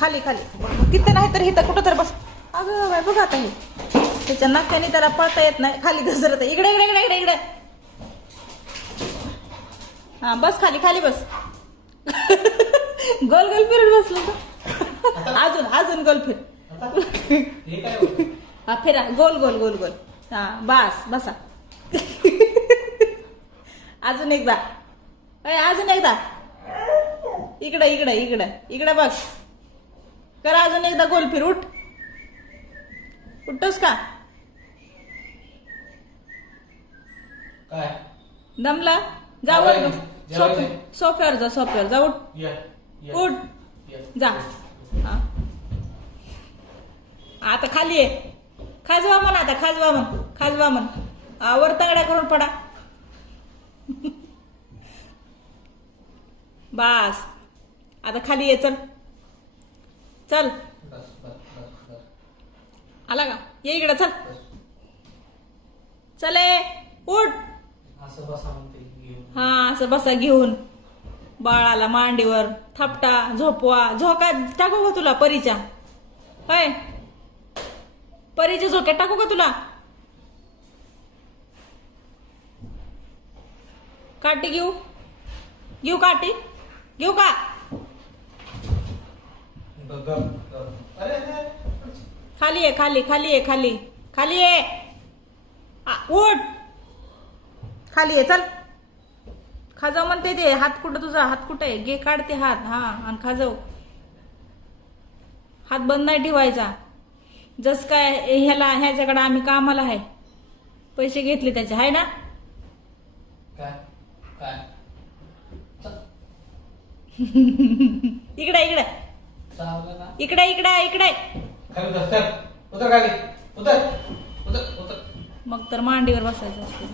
खाली खाली तिथं नाही तर इथं कुठं तर बस. अगं बाय बघा आता हे त्याच्या नाकाने त्याला पळता येत नाही. खाली घसरत आहे. इकडे इकडे इकडे इकडे इकडे. हा बस खाली खाली बस. गोल गोल फिरत बसलो का? अजून अजून गोल फिर. हा फिरा गोल गोल गोल गोल. हा बस बसा. अजून एकदा. अजून एकदा. इकडे इकडे इकडे इकडे बघ. करा अजून एकदा गोल फिर. उठ उठतोस का? काय दमला? जा वर सोफ्यावर जा. सोफ्यावर जा. उठ उठ जा. हा आता खाली ये. खाजवा म्हण. आता खाजवा म्हण. खाजवा म्हण. वर तंगड्या करून पडा. बस आता खाली ये. चल चल. आला का? ये इकडे चल. चले उठ. हा असं बसा घेऊन बाळाला मांडीवर थापटा झोपवा. झोका टाकू का तुला परीच्या? होय परीच्या झोक्यात टाकू का तुला? काठी घेऊ? घेऊ काठी? घेऊ का? खाली आहे खाली खाली आहे खाली खाली आहे. उठ खाली आहे. चल खाजव म्हणते ते. हात कुठं तुझा? हात कुठं आहे? घे काढते हात. हा आणि खाजव. हात बंद नाही ठेवायचा. जस काय ह्याच्याकडे आम्ही कामाला आहे. पैसे घेतले त्याचे आहे ना? इकडे इकडे इकडे इकडे इकडे. मग तर मांडीवर बसायचं असतं.